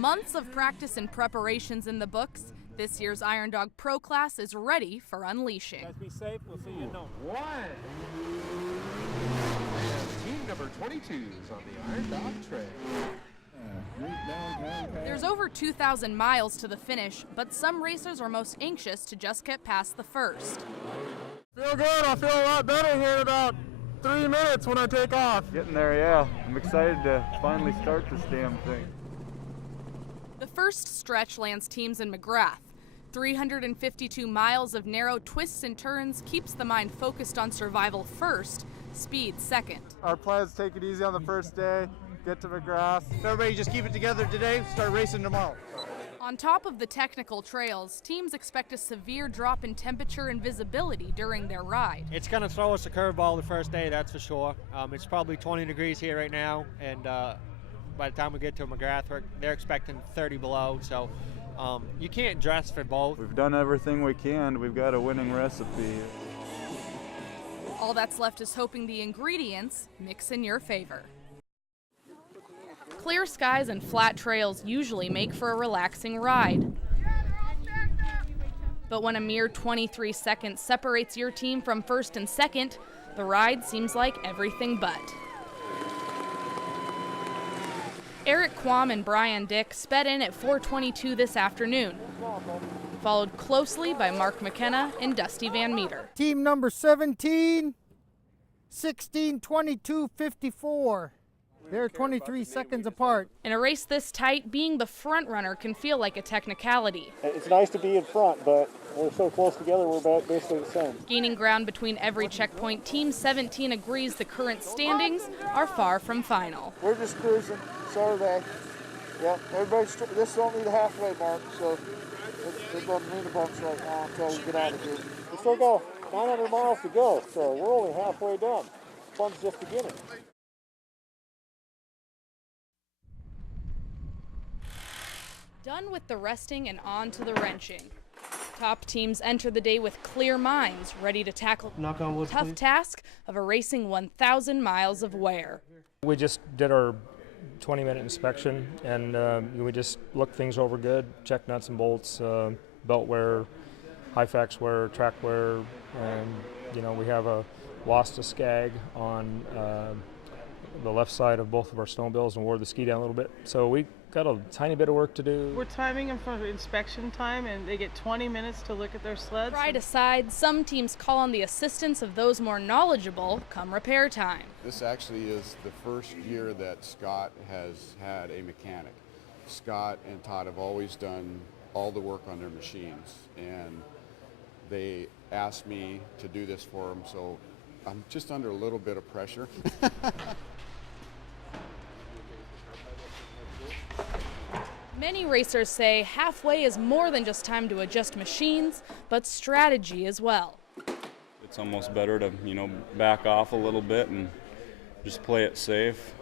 months of practice and preparations in the books, this year's Iron Dog Pro class is ready for unleashing. Guys, be safe. We'll see you in no. Team number 22 is on the Iron Dog trail. There's over 2,000 miles to the finish, but some racers are most anxious to just get past the first. Feel good. I feel a lot better here in about 3 minutes when I take off. Getting there, yeah. I'm excited to finally start this damn thing. The first stretch lands teams in McGrath. 352 miles of narrow twists and turns keeps the mind focused on survival first, speed second. Our plan is take it easy on the first day, get to McGrath. Everybody just keep it together today, start racing tomorrow. On top of the technical trails, teams expect a severe drop in temperature and visibility during their ride. It's going to throw us a curveball the first day, that's for sure. It's probably 20 degrees here right now, and by the time we get to McGrath, they're expecting 30 below, so you can't dress for both. We've done everything we can. We've got a winning recipe. All that's left is hoping the ingredients mix in your favor. Clear skies and flat trails usually make for a relaxing ride. But when a mere 23 seconds separates your team from first and second, the ride seems like everything but. Eric Quam and Brian Dick sped in at 4:22 this afternoon, followed closely by Mark McKenna and Dusty Van Meter. Team number 17, 16:22:54. They're 23 seconds apart. In a race this tight, being the front runner can feel like a technicality. It's nice to be in front, but we're so close together, we're basically the same. Gaining ground between every checkpoint, Team 17 agrees the current standings are far from final. We're just cruising, Saturday. Yeah, everybody's, this is only the halfway mark, so we're going to mean the bumps right now until we get out of here. We still got 900 miles to go, so we're only halfway done. Fun's just beginning. Done with the resting and on to the wrenching. Top teams enter the day with clear minds, ready to tackle the tough task of erasing 1,000 miles of wear. We just did our 20-minute inspection, and we just looked things over good, checked nuts and bolts, belt wear, Hyfax wear, track wear, and we have lost a skag on the left side of both of our snowmobiles and wore the ski down a little bit. So we got a tiny bit of work to do. We're timing them for inspection time, and they get 20 minutes to look at their sleds. Pride aside, some teams call on the assistance of those more knowledgeable come repair time. This actually is the first year that Scott has had a mechanic. Scott and Todd have always done all the work on their machines, and they asked me to do this for them, so I'm just under a little bit of pressure. Many racers say halfway is more than just time to adjust machines, but strategy as well. It's almost better to, back off a little bit and just play it safe.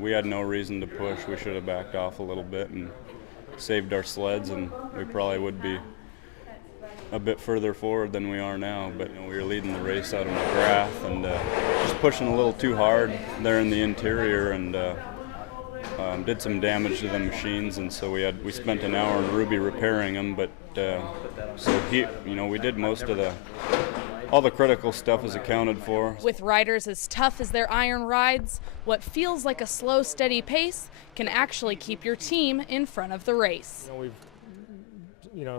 We had no reason to push. We should have backed off a little bit and saved our sleds, and we probably would be a bit further forward than we are now. But we were leading the race out of McGrath and just pushing a little too hard there in the interior, and did some damage to the machines, and so we spent an hour in Ruby repairing them. But we did most of all the critical stuff is accounted for. With riders as tough as their iron rides, what feels like a slow, steady pace can actually keep your team in front of the race. We've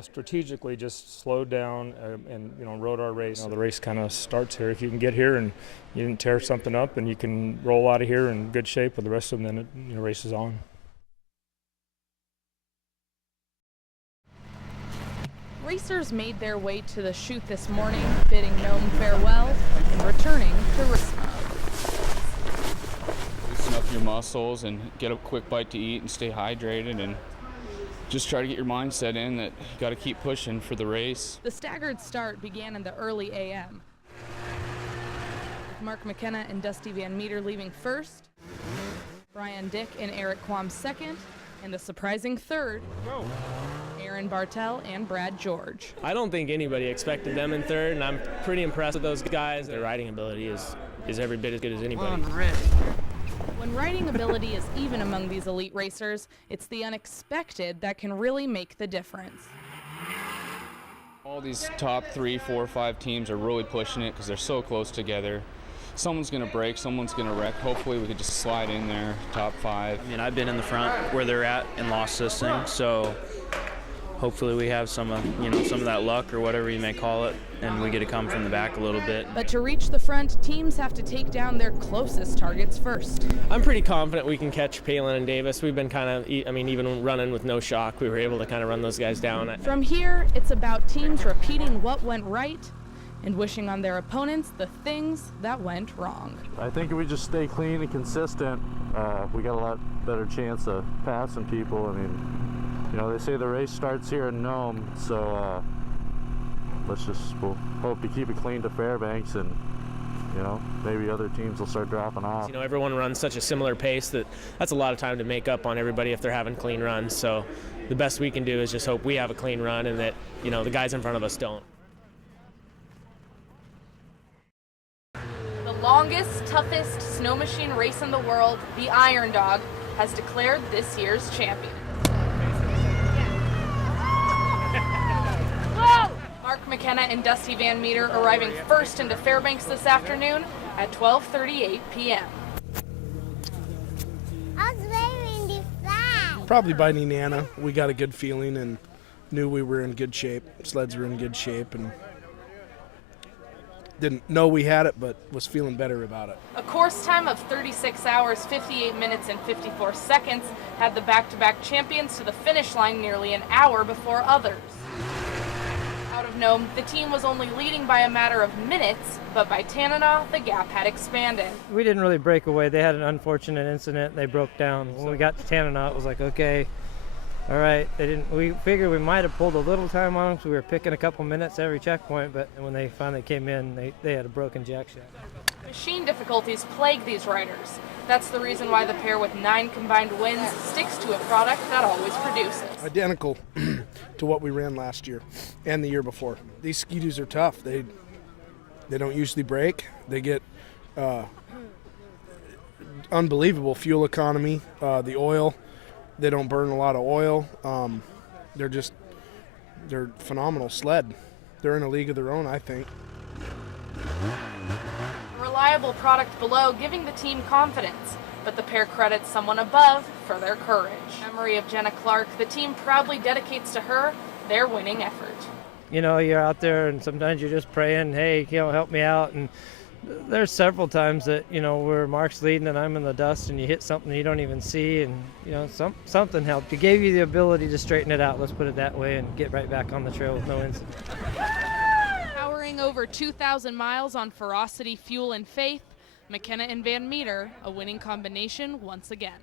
strategically just slowed down and rode our race. The race kind of starts here. If you can get here and you didn't tear something up, and you can roll out of here in good shape with the rest of them, then the race is on. Racers made their way to the chute this morning, bidding Nome farewell and returning to race mode. Loosen up your muscles and get a quick bite to eat and stay hydrated, and just try to get your mindset in that you got to keep pushing for the race. The staggered start began in the early a.m. With Mark McKenna and Dusty Van Meter leaving first, Brian Dick and Eric Quam second, and a surprising third, Aaron Bartel and Brad George. I don't think anybody expected them in third, and I'm pretty impressed with those guys. Their riding ability is every bit as good as anybody. When riding ability is even among these elite racers, it's the unexpected that can really make the difference. All these top 3, 4, 5 teams are really pushing it because they're so close together. Someone's going to break, someone's going to wreck. Hopefully we could just slide in there, top 5. I mean, I've been in the front where they're at and lost this thing, so hopefully we have some of that luck or whatever you may call it, and we get to come from the back a little bit. But to reach the front, teams have to take down their closest targets first. I'm pretty confident we can catch Palin and Davis. We've been kind of, even running with no shock, we were able to kind of run those guys down. From here, it's about teams repeating what went right and wishing on their opponents the things that went wrong. I think if we just stay clean and consistent, we got a lot better chance of passing people. I mean, they say the race starts here in Nome, so we'll hope to keep it clean to Fairbanks, and maybe other teams will start dropping off. Everyone runs such a similar pace that's a lot of time to make up on everybody if they're having clean runs. So the best we can do is just hope we have a clean run and that the guys in front of us don't. The longest, toughest snow machine race in the world, the Iron Dog, has declared this year's champion. Mark McKenna and Dusty Van Meter arriving first into Fairbanks this afternoon at 12:38 p.m. I was waving the flag. Probably by Nenana. We got a good feeling and knew we were in good shape. Sleds were in good shape, and didn't know we had it, but was feeling better about it. A course time of 36 hours, 58 minutes, and 54 seconds had the back-to-back champions to the finish line nearly an hour before others. Out of Nome, the team was only leading by a matter of minutes, but by Tanana, the gap had expanded. We didn't really break away. They had an unfortunate incident. They broke down. When we got to Tanana, it was like, okay, all right. We figured we might have pulled a little time on them, so we were picking a couple minutes every checkpoint, but when they finally came in, they had a broken jack shaft. Machine difficulties plague these riders. That's the reason why the pair with 9 combined wins sticks to a product that always produces. Identical to what we ran last year and the year before. These Ski-Doos are tough. They don't usually break. They get unbelievable fuel economy. The oil, they don't burn a lot of oil. They're phenomenal sled. They're in a league of their own, I think. A reliable product below, giving the team confidence, but the pair credits someone above for their courage. In memory of Jenna Clark, the team proudly dedicates to her their winning effort. You're out there and sometimes you're just praying, hey, help me out. And there's several times that, where Mark's leading and I'm in the dust and you hit something you don't even see, and, something helped. It gave you the ability to straighten it out, let's put it that way, and get right back on the trail with no incident. Powering over 2,000 miles on ferocity, fuel, and faith, McKenna and Van Meter, a winning combination once again.